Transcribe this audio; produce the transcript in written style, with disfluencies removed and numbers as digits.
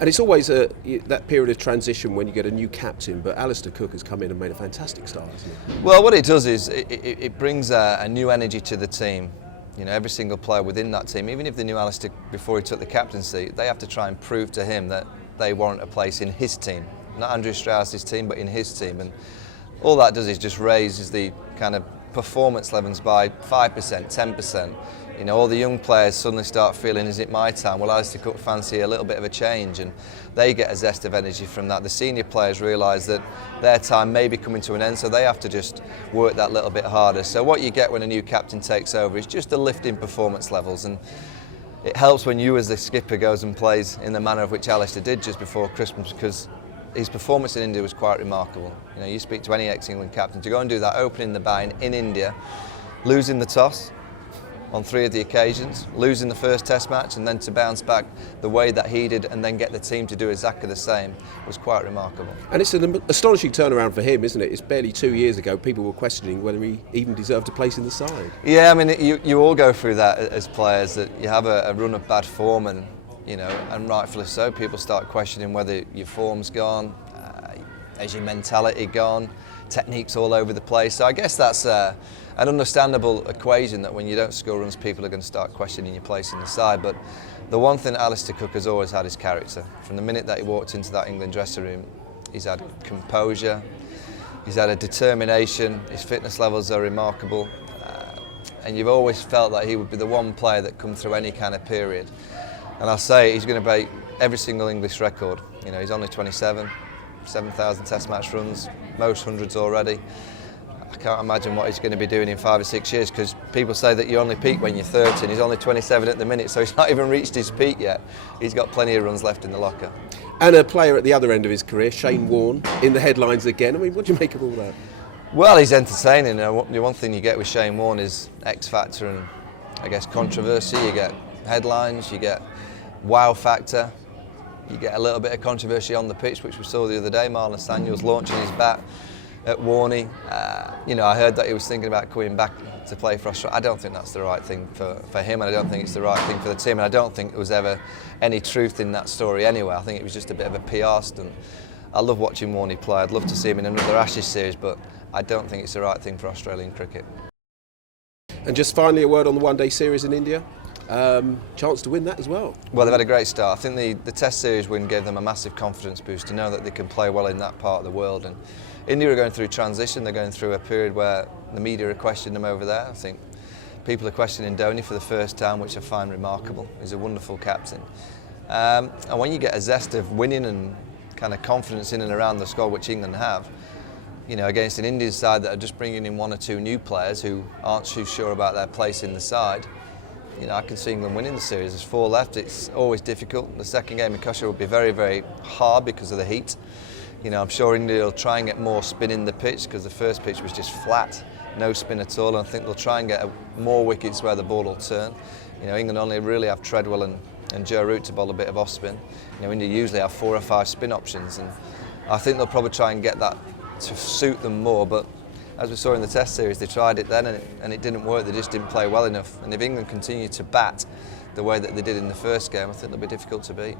And it's always that period of transition when you get a new captain, but Alistair Cook has come in and made a fantastic start, hasn't he? Well, what it does is it brings a new energy to the team. You know, every single player within that team, even if they knew Alistair before he took the captaincy, they have to try and prove to him that they warrant a place in his team. Not Andrew Strauss's team, but in his team. And all that does is just raises the kind of performance levels by 5%, 10%. You know, all the young players suddenly start feeling, is it my time? Well, Alistair Cook fancy a little bit of a change, and they get a zest of energy from that. The senior players realise that their time may be coming to an end, so they have to just work that little bit harder. So what you get when a new captain takes over is just a lift in performance levels, and it helps when you as the skipper goes and plays in the manner of which Alistair did just before Christmas, because his performance in India was quite remarkable. You know, you speak to any ex-England captain, to go and do that opening the batting in India, losing the toss on 3 of the occasions, losing the first test match, and then to bounce back the way that he did and then get the team to do exactly the same was quite remarkable. And it's an astonishing turnaround for him, isn't it? It's barely 2 years ago people were questioning whether he even deserved a place in the side. Yeah, I mean, you all go through that as players, that you have a run of bad form, and you know, and rightfully so, people start questioning whether your form's gone, has your mentality gone, techniques all over the place. So I guess that's an understandable equation, that when you don't score runs, people are going to start questioning your place in the side. But the one thing Alistair Cook has always had is character. From the minute that he walked into that England dressing room, he's had composure, he's had a determination, his fitness levels are remarkable, and you've always felt that he would be the one player that come through any kind of period. And I'll say he's going to break every single English record. You know, he's only 27, 7,000 test match runs, most hundreds already. I can't imagine what he's going to be doing in 5 or 6 years, because people say that you only peak when you're 30, and he's only 27 at the minute, so he's not even reached his peak yet. He's got plenty of runs left in the locker. And a player at the other end of his career, Shane Warne, in the headlines again. I mean, what do you make of all that? Well, he's entertaining. The one thing you get with Shane Warne is X factor and, I guess, controversy. You get headlines, you get wow factor, you get a little bit of controversy on the pitch, which we saw the other day. Marlon Samuels launching his bat at Warne. You know, I heard that he was thinking about coming back to play for Australia. I don't think that's the right thing for him, and I don't think it's the right thing for the team, and I don't think there was ever any truth in that story anyway. I think it was just a bit of a PR stunt. I love watching Warne play. I'd love to see him in another Ashes series, but I don't think it's the right thing for Australian cricket. And just finally, a word on the one-day series in India. Chance to win that as well. Well, they've had a great start. I think the Test series win gave them a massive confidence boost to know that they can play well in that part of the world. And India are going through transition. They're going through a period where the media are questioning them over there. I think people are questioning Dhoni for the first time, which I find remarkable. He's a wonderful captain. And when you get a zest of winning and kind of confidence in and around the squad, which England have, you know, against an Indian side that are just bringing in 1 or 2 new players who aren't too sure about their place in the side, you know, I can see England winning the series. There's 4 left. It's always difficult. The second game in Kashmir will be very, very hard because of the heat. You know, I'm sure India will try and get more spin in the pitch, because the first pitch was just flat, no spin at all. And I think they'll try and get more wickets where the ball will turn. You know, England only really have Treadwell and Joe Root to bowl a bit of off spin. You know, India usually have 4 or 5 spin options, and I think they'll probably try and get that to suit them more. But as we saw in the Test series, they tried it then and it didn't work. They just didn't play well enough. And if England continue to bat the way that they did in the first game, I think they'll be difficult to beat.